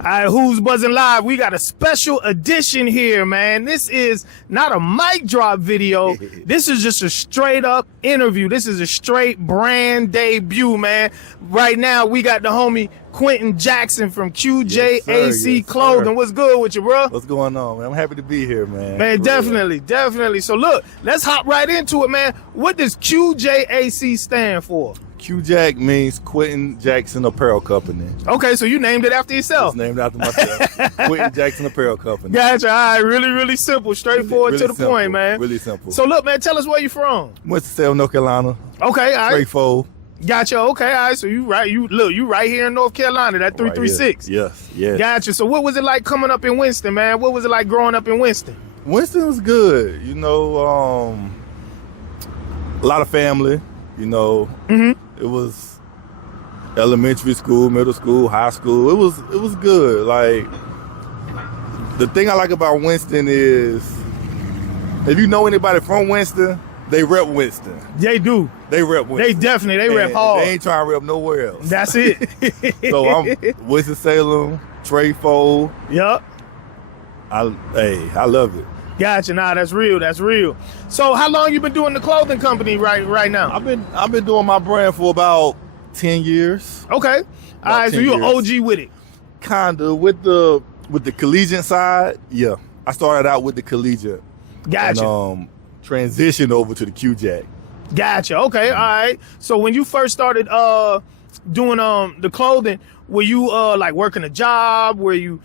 All right, who's buzzing live? We got a special edition here, man. This is not a mic drop video. This is just a straight up interview. This is a straight brand debut, man. Right now, we got the homie Quentin Jackson from QJAC Clothing. What's good with you, bro? What's going on, man? I'm happy to be here, man. Man, definitely. So look, let's hop right into it, man. What does QJAC stand for? QJAC means Quentin Jackson Apparel Company. Okay, so you named it after yourself. It's named after myself. Quentin Jackson Apparel Company. Gotcha. All right, really simple, straightforward really to the point, man. Really simple. So look, man, tell us where you from. Winston-Salem, North Carolina. Okay, all right. Straightforward. Gotcha. Okay, all right. So you right here in North Carolina, that 336. Yes. Gotcha. So what was it like coming up in Winston, man? What was it like growing up in Winston? Winston was good. You know, a lot of family, you know. It was elementary school, middle school, high school. It was good. Like, the thing I like about Winston is, if you know anybody from Winston, they rep Winston. They do. They rep Winston. They rep hard. They ain't trying to rep nowhere else. That's it. So I'm Winston-Salem, Treyfo. Yup. I love it. Gotcha. Nah, that's real. So how long you been doing the clothing company right now? I've been doing my brand for about 10 years. Okay. All right, so you're an OG with it. Kinda. With the collegiate side, yeah. I started out with the collegiate. Gotcha. And transitioned over to the QJAC. Gotcha. Okay. All right. So when you first started doing the clothing, were you like working a job? Were you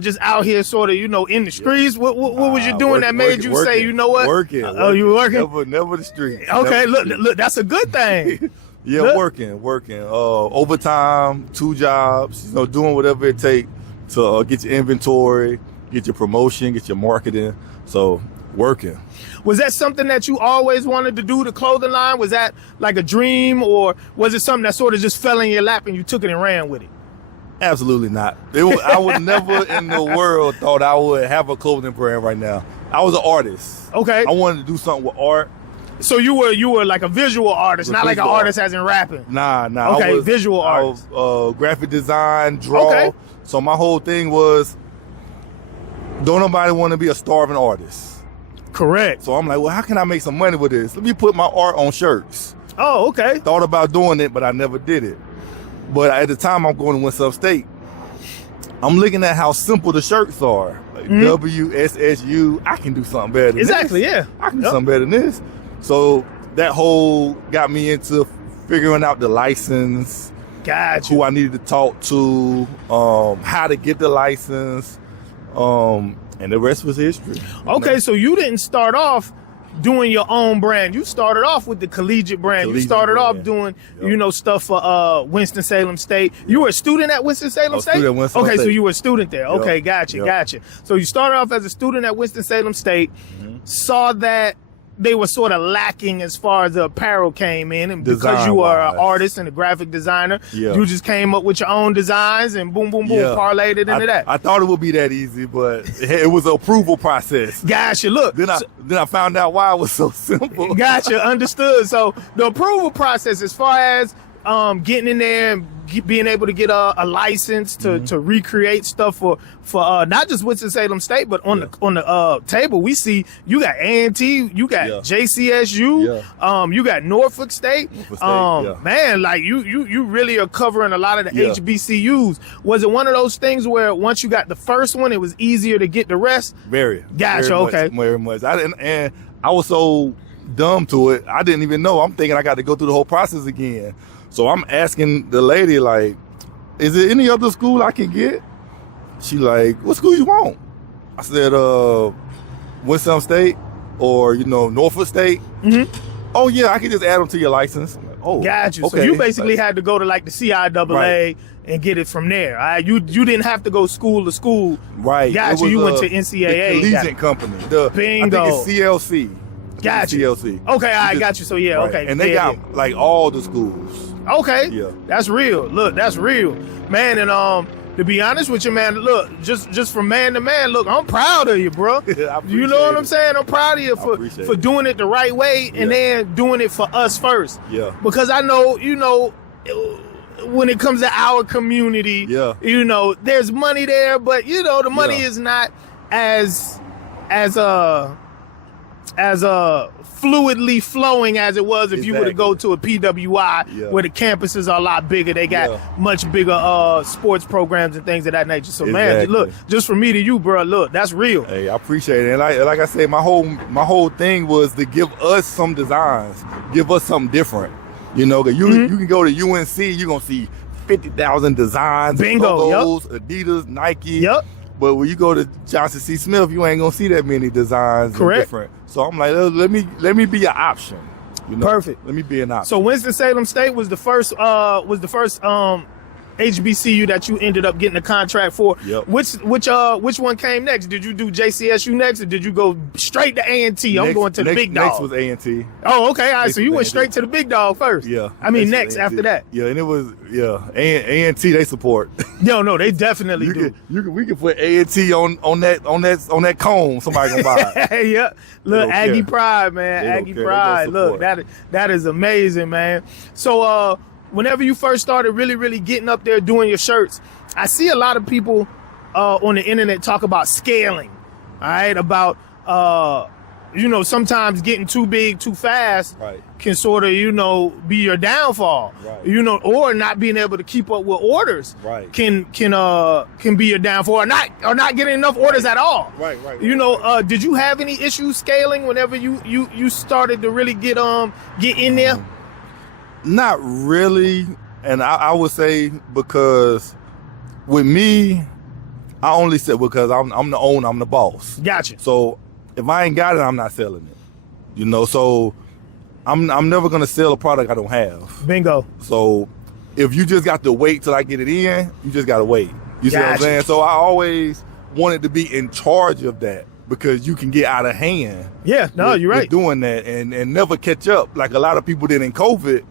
just out here sort of in the streets? What was you doing that made you say, you know what? Working. Oh, you were working? Never the streets. Okay. Look, that's a good thing. Yeah, look. working. Overtime, 2 jobs. Doing whatever it takes to get your inventory, get your promotion, get your marketing. So working. Was that something that you always wanted to do, the clothing line? Was that like a dream, or was it something that sort of just fell in your lap and you took it and ran with it? Absolutely not. I would never in the world thought I would have a clothing brand right now. I was an artist. Okay. I wanted to do something with art. So you were like a visual artist, not like an artist as in rapping. Nah. Okay, visual artist. I was graphic design, draw. Okay. So my whole thing was, don't nobody want to be a starving artist. Correct. So I'm like, well, how can I make some money with this? Let me put my art on shirts. Oh, okay. Thought about doing it, but I never did it. But at the time, I'm going to Winston State. I'm looking at how simple the shirts are. Like WSSU, I can do something better than exactly, this. Yeah. I can do something better than this. So that whole got me into figuring out the license. Gotcha. Who I needed to talk to, how to get the license, and the rest was history. Okay, so you didn't start off doing your own brand. You started off with the collegiate brand. You started off doing, stuff for Winston-Salem State. You were a student at Winston-Salem State? Student at Winston State. So you were a student there. Yep. Okay, gotcha. So you started off as a student at Winston-Salem State, saw that they were sort of lacking as far as the apparel came in, and because you were an artist and a graphic designer, you just came up with your own designs and boom, parlayed it into that. I thought it would be that easy, but it was an approval process. Gotcha. Look. Then I found out why it was so simple. Gotcha. Understood. So the approval process, as far as getting in there and being able to get a license to recreate stuff for not just Winston-Salem State, but on the table we see you got A&T, you got JCSU, you got Norfolk State. Man, like you really are covering a lot of the HBCUs. Was it one of those things where once you got the first one, it was easier to get the rest? Very. Gotcha. Very much. I was so dumb to it. I didn't even know. I'm thinking I got to go through the whole process again. So I'm asking the lady, like, is there any other school I can get? She like, what school you want? I said, Winston State or, Norfolk State. Oh, yeah, I can just add them to your license. I'm like, oh, got you. Okay. So you basically had to go to like the CIAA and get it from there. All right? You didn't have to go school to school. Right. Got you. You went to NCAA. The collegiate company. Bingo. I think it's CLC. Got you. CLC. Okay, I got you. So okay. And they got like all the schools. Okay. Yeah. That's real. Look, that's real. Man, and to be honest with you, man, look, just from man to man, look, I'm proud of you, bro. You know what I'm saying? I'm proud of you for doing it the right way and then doing it for us first. Yeah. Because I know, when it comes to our community, you know, there's money there, but you know, the money is not as fluidly flowing as it was if you were to go to a PWI where the campuses are a lot bigger. They got much bigger sports programs and things of that nature. So man, look, just from me to you, bro, look, that's real. Hey, I appreciate it. And like I said, my whole thing was to give us some designs, give us something different. You know, you can go to UNC, you're gonna see 50,000 designs, bingo, logos, Adidas, Nike. But when you go to Johnson C. Smith, you ain't gonna see that many designs. Correct. Different. So I'm like, let me be an option. You know? Perfect. Let me be an option. So Winston-Salem State was the first HBCU that you ended up getting a contract for. Which one came next? Did you do JCSU next, or did you go straight to A&T? I'm going to the big dog. Next was A&T. Oh, okay. All right. So you went straight to the big dog first. I mean, next after that. And it was A&T. They support. No, they definitely do. We can put A&T on that cone. Somebody gonna buy it. Look, Aggie pride, man. Aggie pride. Look, that is amazing, man. So whenever you first started really, really getting up there doing your shirts, I see a lot of people on the internet talk about scaling, all right? About, you know, sometimes getting too big too fast can sort of, you know, be your downfall, you know, or not being able to keep up with orders can be your downfall, or not getting enough orders at all. You know, did you have any issues scaling whenever you started to really get in there? Not really, and I would say because with me, I only said because I'm the owner, I'm the boss. Gotcha. So if I ain't got it, I'm not selling it. You know, so I'm never gonna sell a product I don't have. Bingo. So if you just got to wait till I get it in, you just gotta wait. You see what I'm saying? So I always wanted to be in charge of that, because you can get out of hand. You're right. With doing that and never catch up like a lot of people did in COVID.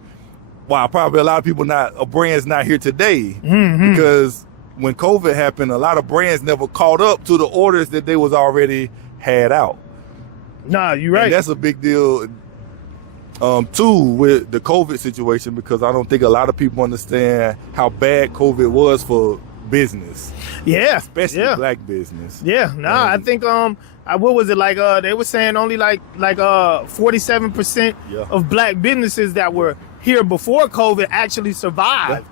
Wow, probably a lot of people brands not here today because when COVID happened, a lot of brands never caught up to the orders that they was already had out. You're right. And that's a big deal too with the COVID situation, because I don't think a lot of people understand how bad COVID was for business. Especially black business. I think what was it like? They were saying only like 47% of black businesses that were here before COVID actually survived.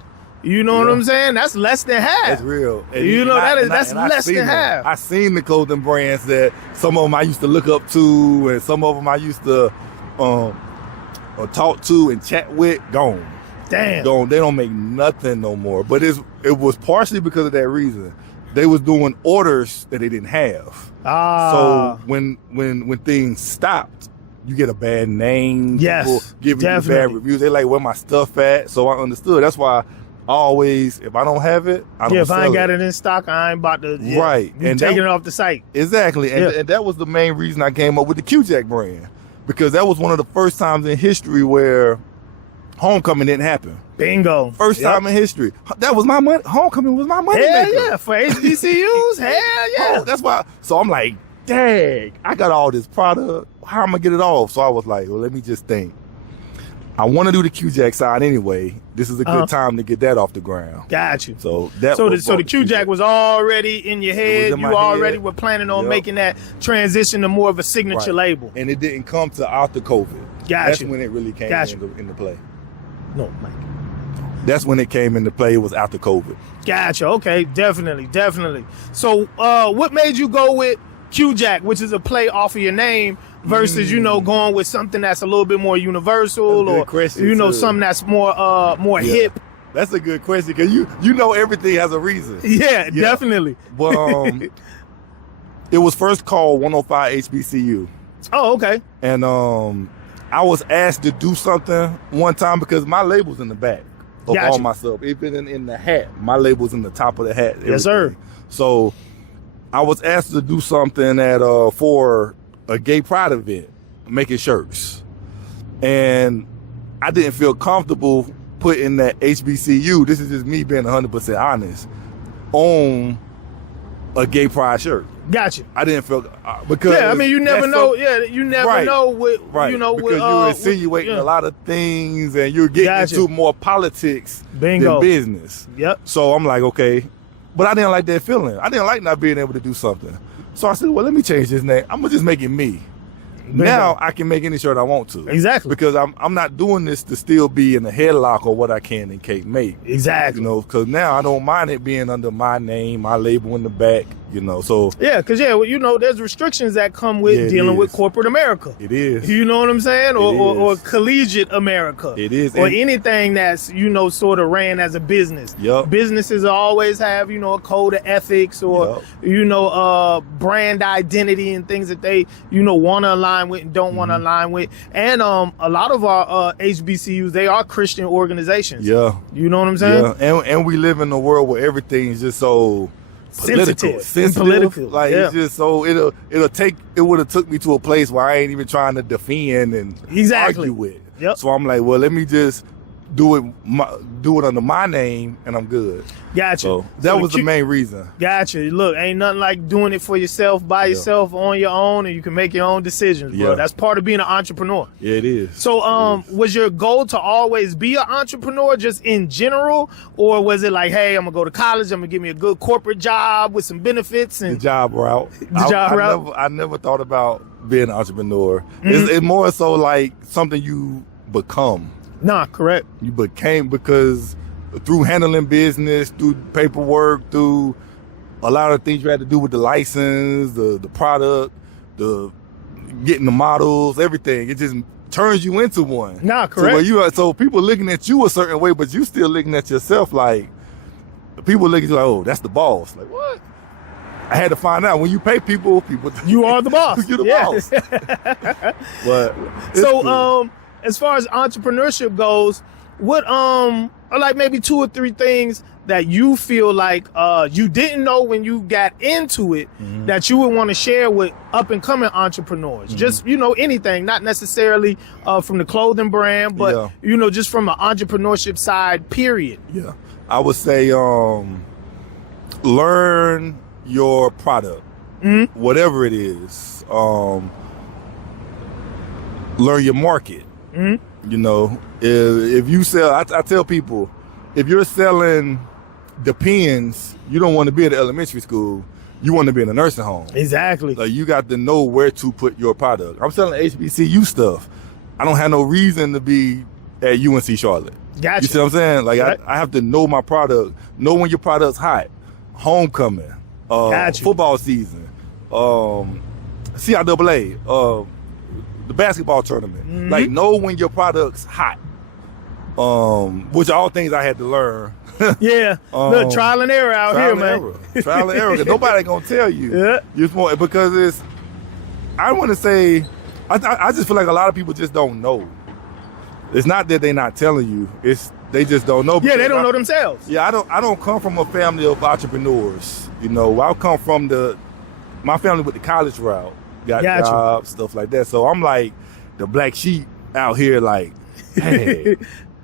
You know what I'm saying? That's less than half. That's real. And you know, that's less than half. I seen the clothing brands that some of them I used to look up to, and some of them I used to talk to and chat with. Gone. Damn. They don't make nothing no more. But it was partially because of that reason. They was doing orders that they didn't have. So when things stopped, you get a bad name. People giving you bad reviews. They like, where my stuff at? So I understood. That's why I always, if I don't have it, I don't if sell I ain't got it in stock, I ain't about to and taking it off the site. Exactly. And that was the main reason I came up with the QJAC brand, because that was one of the first times in history where homecoming didn't happen. Bingo. First time in history. That was my money. Homecoming was my money. Hell yeah. For HBCUs, hell yeah. That's why. So I'm like, dang, I got all this product. How am I gonna get it off? So I was like, well, let me just think. I want to do the QJAC side anyway. This is a good time to get that off the ground. Got you. So the QJAC was already in your head. You already were planning on making that transition to more of a signature label. And it didn't come to after COVID. That's when it really came into play. No, Mike. That's when it came into play. It was after COVID. Gotcha. Okay, definitely. So what made you go with QJAC, which is a play off of your name, versus going with something that's a little bit more universal, or something that's more hip? That's a good question, because you know everything has a reason. Yeah, definitely. But it was first called 105 HBCU. Oh, okay. And I was asked to do something one time because my label's in the back of all my stuff. Even in the hat, my label's in the top of the hat. Everything. Yes, sir. So I was asked to do something for a gay pride event, making shirts. And I didn't feel comfortable putting that HBCU, this is just me being 100% honest, on a gay pride shirt. Gotcha. I didn't feel because I mean, you never know. You never know what right. you know. Because you're insinuating a lot of things, and you're getting into more politics Bingo. than business. Yep. So I'm like, okay, but I didn't like that feeling. I didn't like not being able to do something. So I said, well, let me change this name. I'm gonna just make it me. Bingo. Now I can make any shirt I want to. Exactly. Because I'm not doing this to still be in the headlock of what I can and can't make. Exactly. You know, because now I don't mind it being under my name, my label in the back. You know, so because you know, there's restrictions that come with dealing with corporate America. It is. You know what I'm saying? Or collegiate America. It is. Or anything that's, you know, sort of ran as a business. Yep. Businesses always have, you know, a code of ethics or, you know, brand identity and things that they, you know, want to align with and don't want to align with. And a lot of our HBCUs, they are Christian organizations. Yeah. You know what I'm saying? Yeah. And we live in a world where everything's just so sensitive. Political. Like it's just so it would have took me to a place where I ain't even trying to defend and argue with. Yep. So I'm like, well, let me just do it under my name and I'm good. Gotcha. So that was the main reason. Gotcha. Look, ain't nothing like doing it for yourself, by yourself, on your own, and you can make your own decisions, bro. That's part of being an entrepreneur. Yeah, it is. So, was your goal to always be an entrepreneur just in general, or was it like, hey, I'm gonna go to college, I'm gonna give me a good corporate job with some benefits and the job route? I never thought about being an entrepreneur. It's more so like something you become. Nah, correct. You became because through handling business, through paperwork, through a lot of things you had to do with the license, the product, the getting the models, everything. It just turns you into one. Nah, correct. So people looking at you a certain way, but you still looking at yourself like people looking at you like, oh, that's the boss. Like what? I had to find out when you pay people you are the boss. You're the boss. But so cool. As far as entrepreneurship goes, what are like maybe 2 or 3 things that you feel like you didn't know when you got into it that you would want to share with up and coming entrepreneurs? Just, you know, anything, not necessarily from the clothing brand, but you know, just from an entrepreneurship side, period. Yeah. I would say learn your product, whatever it is. Learn your market. You know, if you sell, I tell people, if you're selling the pens, you don't want to be at the elementary school. You want to be in a nursing home. Exactly. Like you got to know where to put your product. I'm selling HBCU stuff. I don't have no reason to be at UNC Charlotte. Gotcha. You see what I'm saying? Like I have to know my product, know when your product's hot, homecoming, football season, CIAA, the basketball tournament. Like know when your product's hot. Which are all things I had to learn. Look, trial and error out here, man. Trial and error. Nobody gonna tell you. Just more because it's. I want to say, I just feel like a lot of people just don't know. It's not that they're not telling you. It's they just don't know. Yeah, they don't know themselves. Yeah, I don't come from a family of entrepreneurs. You know, I come from my family with the college route. Got jobs, stuff like that. So I'm like the black sheep out here like, hey.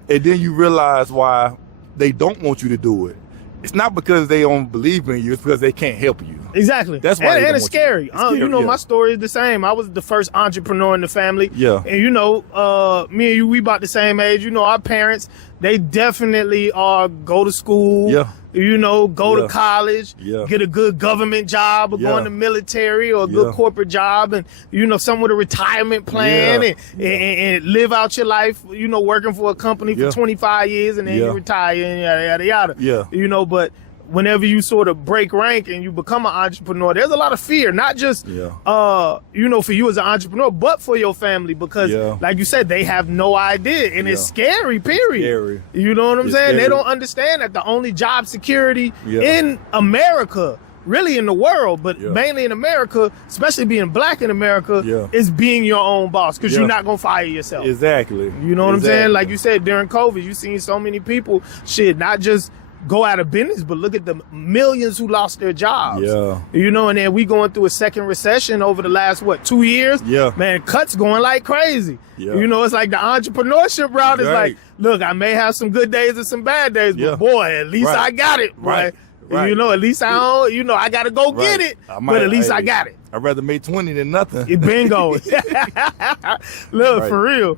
And then you realize why they don't want you to do it. It's not because they don't believe in you. It's because they can't help you. Exactly. That's why. And it's scary. You know, my story is the same. I was the first entrepreneur in the family. Yeah. And you know, me and you, we about the same age. You know, our parents, they definitely go to school. Yeah. You know, go to college, get a good government job or go in the military or a good corporate job and, you know, some with a retirement plan and live out your life, you know, working for a company for 25 years and then you retire and yada, yada, yada. Yeah. You know, but whenever you sort of break rank and you become an entrepreneur, there's a lot of fear, not just, you know, for you as an entrepreneur, but for your family because, like you said, they have no idea. And it's scary, period. Scary. You know what I'm saying? Scary. They don't understand that the only job security in America, really in the world, but mainly in America, especially being black in America, is being your own boss because you're not going to fire yourself. Exactly. You know what I'm saying? Like you said, during COVID, you've seen so many people, not just go out of business, but look at the millions who lost their jobs. Yeah. You know, and then we going through a second recession over the last, 2 years? Yeah. Man, cuts going like crazy. Yeah. You know, it's like the entrepreneurship route is like, look, I may have some good days and some bad days, but boy, at least I got it. Right. Right. You know, at least I don't, you know, I got to go get it, but at least I got it. I'd rather make 20 than nothing. Bingo. Look, Right. for real.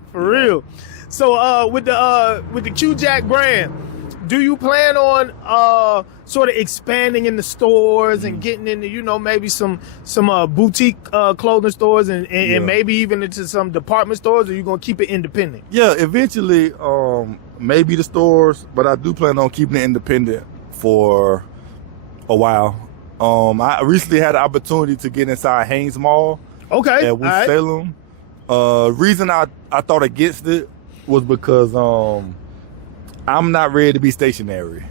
So with the QJAC brand, do you plan on sort of expanding in the stores and getting into, you know, maybe some boutique clothing stores and maybe even into some department stores, or you gonna keep it independent? Yeah, eventually, maybe the stores, but I do plan on keeping it independent for a while. I recently had the opportunity to get inside Haynes Mall Okay. at Winston-Salem. Reason I thought against it was because I'm not ready to be stationary.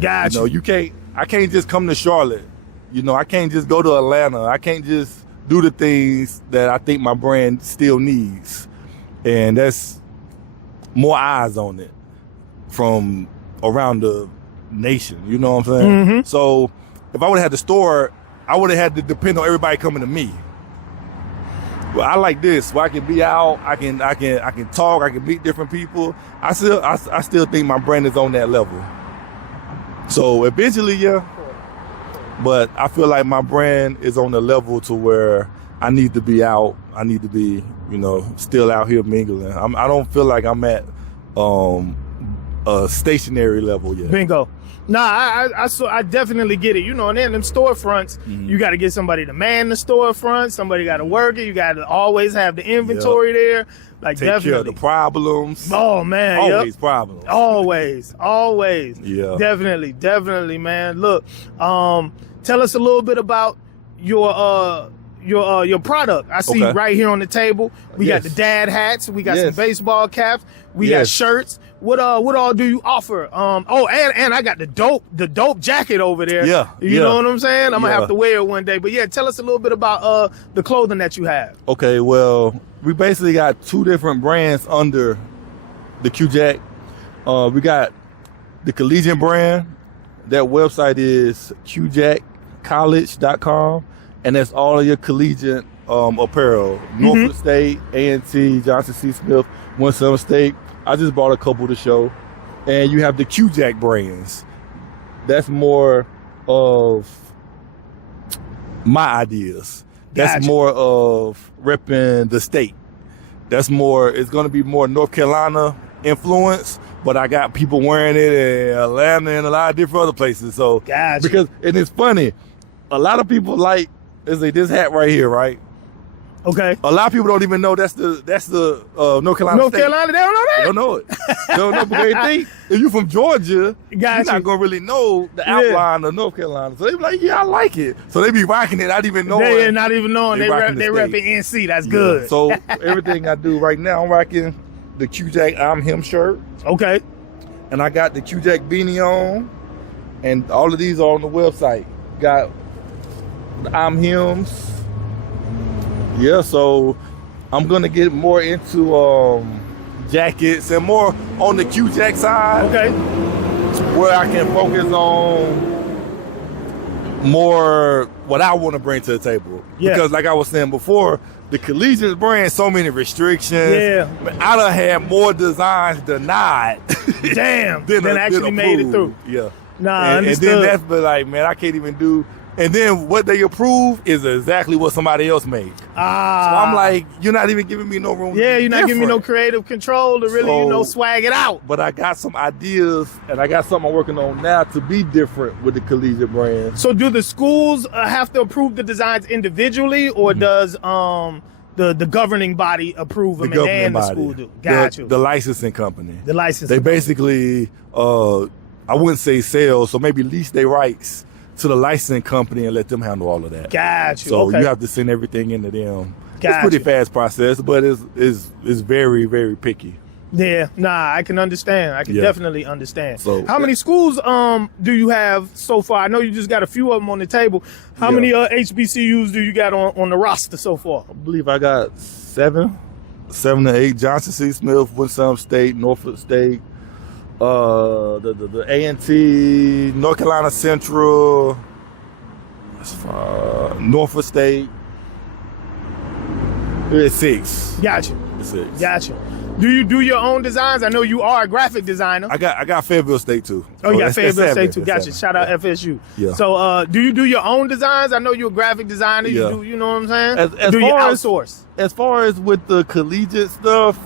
Gotcha. You know, I can't just come to Charlotte. You know, I can't just go to Atlanta. I can't just do the things that I think my brand still needs. And that's more eyes on it from around the nation. You know what I'm saying? Mm-hmm. So if I would have had the store, I would have had to depend on everybody coming to me. Well, I like this, where I can be out, I can talk, I can meet different people. I still think my brand is on that level. So eventually, yeah. But I feel like my brand is on the level to where I need to be out. I need to be, you know, still out here mingling. I don't feel like I'm at a stationary level yet. Bingo. Nah, I definitely get it. You know, and then them storefronts, you got to get somebody to man the storefront. Somebody got to work it. You got to always have the inventory there. Like, Take definitely. care of the problems. Oh, man. Always problems. Always. Yeah. Definitely, man. Look, tell us a little bit about your product. I see right here on the table. We got the dad hats. We got some baseball caps. We got shirts. What all do you offer? And I got the dope jacket over there. Yeah. You know what I'm saying? I'm gonna have to wear it one day. But yeah, tell us a little bit about the clothing that you have. Okay, well, we basically got two different brands under the QJAC. We got the Collegiate brand. That website is QJACcollege.com, and that's all of your collegiate apparel. Norfolk State, A&T, Johnson C. Smith, Winston State. I just bought a couple to show. And you have the QJAC brands. That's more of my ideas. That's more of repping the state. That's more, it's going to be more North Carolina influence, but I got people wearing it in Atlanta and a lot of different other places. So, because, and it's funny, a lot of people like, this hat right here, right? Okay. A lot of people don't even know that's the North Carolina North State. Carolina, they don't know that? They don't know it. They don't know, because they think if you from Georgia, you're not going to really know the outline of North Carolina. So they be like, yeah, I like it. So they be rocking it, not even knowing. They not even knowing. They repping NC. That's good. So everything I do right now, I'm rocking the QJAC I'm Him shirt. Okay. And I got the QJAC beanie on. And all of these are on the website. Got the I'm Hims. Yeah, so I'm gonna get more into jackets and more on the QJAC side. Okay. Where I can focus on more what I want to bring to the table. Yeah. Because like I was saying before, the Collegiate brand, so many restrictions. Yeah. I done had more designs denied. Damn. than actually made it through. Yeah. Nah, and then that's been like, man, I can't even do. And then what they approve is exactly what somebody else made. So I'm like, you're not even giving me no room. Yeah, you're not giving me no creative control to really, swag it out. But I got some ideas, and I got something I'm working on now to be different with the Collegiate brand. So do the schools have to approve the designs individually, or does the governing body approve them and the school do? Got you. The licensing company. The licensing They basically, I wouldn't say sell, so maybe lease their rights to the licensing company and let them handle all of that. Got you. So you have to send everything into them. It's a pretty fast process, but it's very, very picky. Yeah, I can understand. I can definitely understand. So, how many schools do you have so far? I know you just got a few of them on the table. How many HBCUs do you got on the roster so far? I believe I got 7 to 8. Johnson C. Smith, Winston State, Norfolk State, the A&T, North Carolina Central, Norfolk State. It's 6. Gotcha. It's 6. Gotcha. Do you do your own designs? I know you are a graphic designer. I got Fayetteville State too. Oh, you got that's Fayetteville State too. That's Gotcha. Shout out FSU. Yeah. So, do you do your own designs? I know you're a graphic designer. Yeah. You know what I'm saying? As do you far as- outsource? As far as with the collegiate stuff,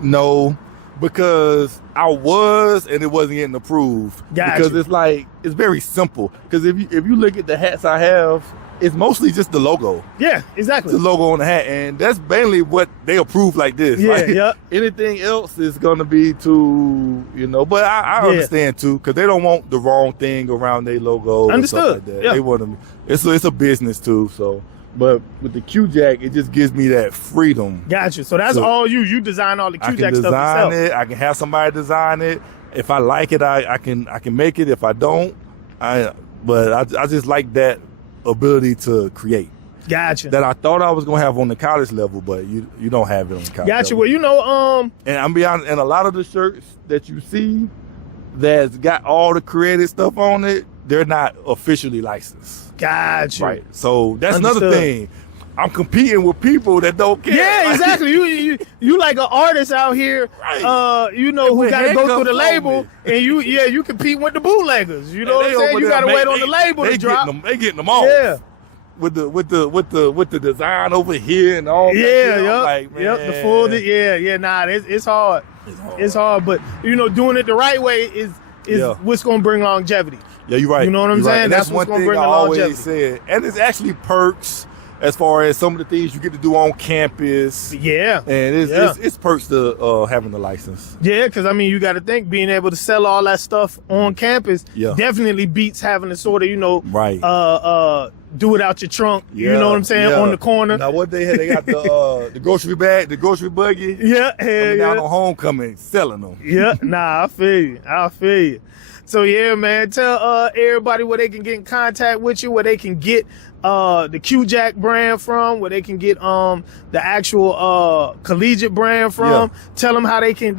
no, because I was and it wasn't getting approved. Gotcha. Because it's very simple. Because if you look at the hats I have, it's mostly just the logo. Yeah, exactly. The logo on the hat, and that's mainly what they approve like this. Yeah, like, yeah. Anything else is gonna be too, but I Yeah. understand too, because they don't want the wrong thing around their logo. Understood. And stuff like that. Yeah. They want to. It's a business too. So, but with the QJAC, it just gives me that freedom. Gotcha. So that's all you. You design all the I QJAC can stuff design yourself. it. I can have somebody design it. If I like it, I can make it. If I don't, I just like that ability to create. Gotcha. That I thought I was gonna have on the college level, but you don't have it on the college Gotcha. level. Well, And I'm be honest, and a lot of the shirts that you see that's got all the creative stuff on it, they're not officially licensed. gotcha. Right. So that's another Understood. thing. I'm competing with people that don't care. Yeah, Like, exactly. You like an artist out here, Right. who with got to go through the handcuffs on label, and you compete with the bootleggers. You know what I'm they saying? over You there got to wait on they- the label they to drop. They getting them off. Yeah. With the design over here and all that. Yeah, shit. I'm yep, like, man, yep. The full, nah, it's hard. It's hard, but doing it the right way is Yeah. what's gonna bring longevity. Yeah, you're right. You know what I'm You're right. saying? And That's that's what's one gonna thing bring I the always longevity. said. And it's actually perks as far as some of the things you get to do on campus. Yeah, And Yeah. it's perks to having the license. yeah. Because you got to think being able to sell all that stuff on campus Yeah. definitely beats having to sort of Right. do it out your trunk. You Yeah, know what I'm saying? yeah. On the corner. Now what they had, they got the grocery bag, the grocery buggy. Yeah, hell Coming down yeah. on homecoming, selling them. Yeah, nah, I feel you. So yeah, man, tell everybody where they can get in contact with you, where they can get the QJAC brand from, where they can get the actual collegiate brand from. Yeah. Tell them how they can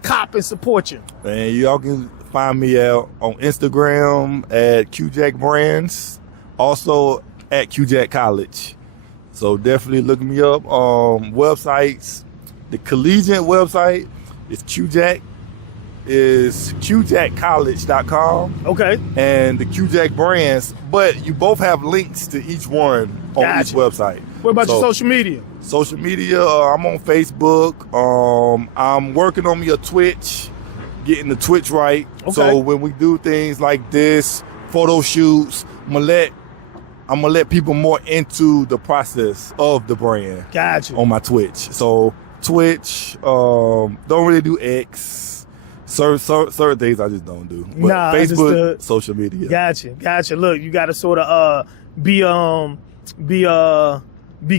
cop and support you. And y'all can find me out on Instagram at QJAC Brands, also at QJAC College. So definitely look me up. Websites, the collegiate website is QJACcollege.com, Okay. and the QJAC Brands, but you both have links to each one on Gotcha. each website. What about So, your social media? Social media, I'm on Facebook. I'm working on me a Twitch, getting the Twitch right. Okay. So when we do things like this, photo shoots, I'm gonna let people more into the process of the brand Gotcha. on my Twitch. So Twitch, don't really do X. Certain things I just don't do. But Nah, Facebook, understood. social media. Gotcha. Look, you got to sort of be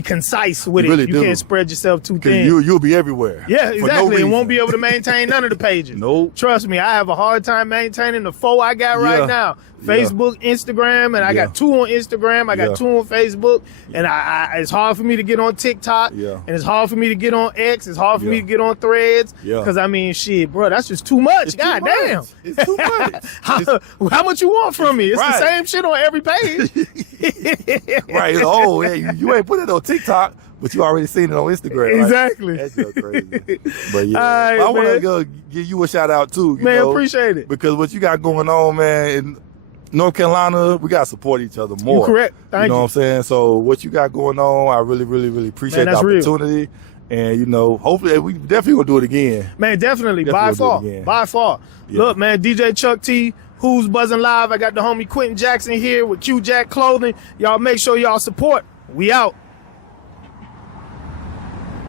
concise with You it. really You do. can't spread yourself too 'Cause thin. you'll be everywhere. Yeah, for no exactly. And won't reason. be able to maintain none of the pages. Nope. Trust me, I have a hard time maintaining the 4 I got right Yeah. now. Yeah. Facebook, Instagram, and I Yeah. got 2 on Instagram. I got Yeah. 2 on Facebook. And it's hard for me to get on TikTok. Yeah. And it's hard for me to get on X. It's hard for me Yeah. to get on Threads. Yeah. Because, shit, bro, that's just too much. It's God too damn. much. It's too much. How much you want from me? It's Right. the same shit on every page. Right. Oh, yeah, you ain't put it on TikTok, but you already seen it on Instagram. Right? Exactly. That's so crazy. But yeah, All right, I want man. to go give you a shout out too. You Man, know, appreciate it. because what you got going on, man. In North Carolina, we gotta support each other more. You correct. Thank you know you. what I'm saying? So what you got going on, I really, really, really appreciate Man, the that's real. opportunity. And hopefully we definitely gonna do it again. Man, definitely. By Definitely far. we'll do it again. By far. Yeah. Look, man, DJ Chuck T, who's Buzzin' Live. I got the homie Quentin Jackson here with QJAC Clothing. Y'all make sure y'all support. We out.